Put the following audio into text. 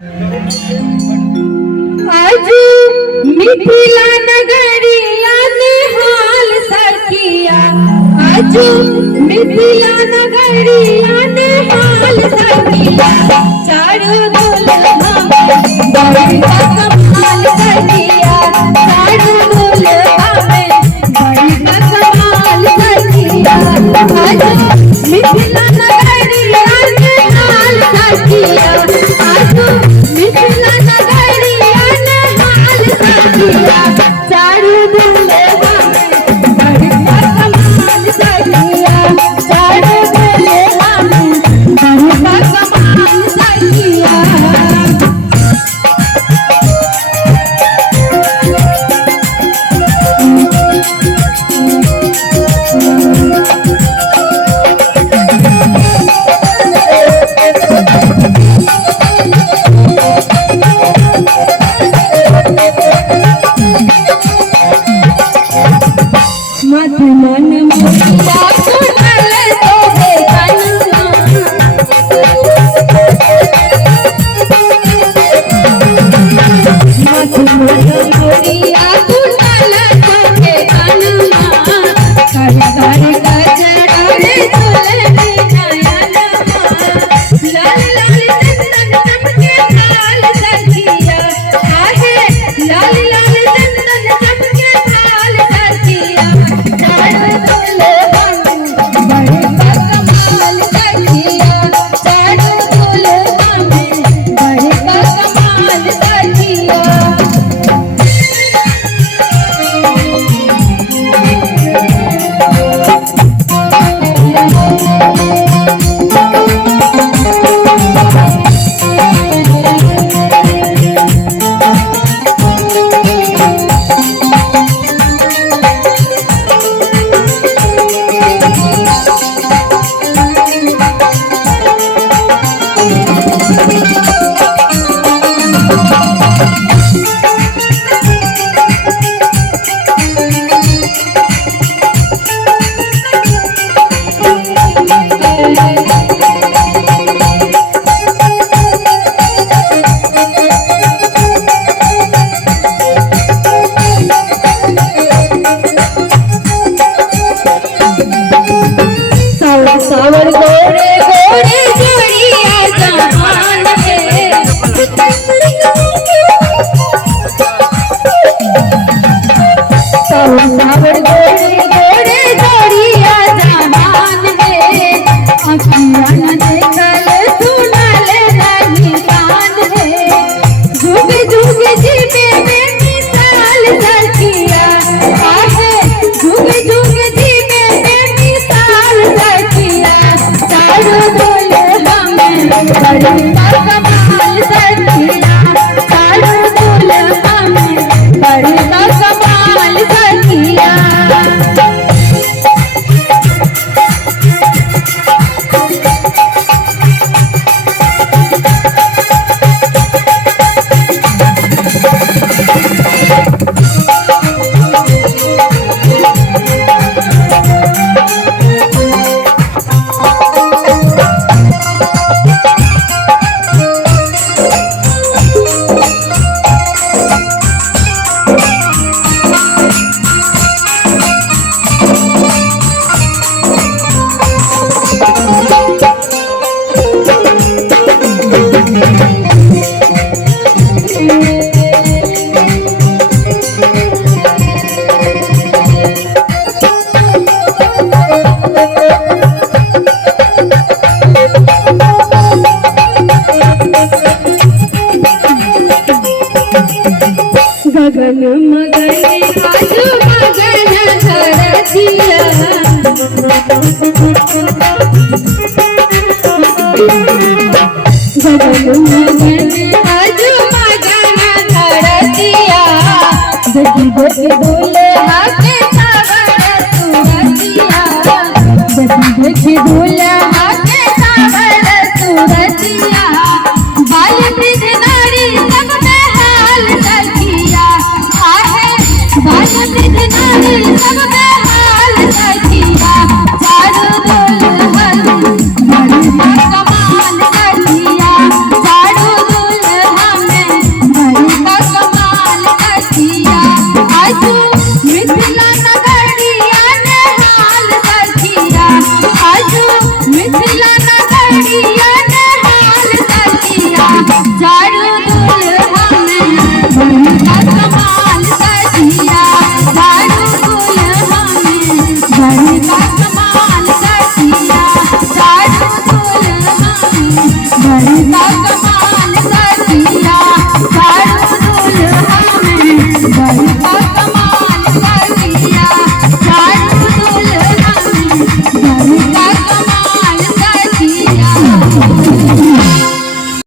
आज मिथिला नगरिया निहाल सखिया, आज मिथिला नगरिया निहाल सखिया, चारों दुल्हा में बड़ी कमाल सखिया, चारों दुल्हा में बड़ी कमाल सखिया। आज मिथिला नगरिया निहाल सखिया, आज मिथिला नगरिया निहाल सखिया, चारों दुल्हा में बड़ी कमाल सखिया, चारों दुल्हा में बड़ी कमाल सखिया। मन मोरिया कुंडल तोरे कन्ना, मन मोरिया कुंडल तोरे कन्ना, कर कर गजरा रे तुलसी नयनमा, लाल लाल चंदन चमके लाल सखिया, आहे लाल लाल चंदन चमके लाल सखिया, चारों दुल्हा में बड़ी कमाल सखिया, चारों दुल्हा में बड़ी कमाल सखिया। सावर गोरे गोरे जोड़िया जहान में, सावर गोरे गोरे जोड़िया जहान में, अखियाँ न देखल सुनल नहीं कान में, जुग जुग जीवे में मिसाल सखिया, आहे जुग जुग जीवे में मिसाल सखिया, चारों दुल्हा में बड़ी कमाल सखिया, चारों दुल्हा में बड़ी कमाल सखिया। गगन मगन आज मगन धरतिया, गगन मगन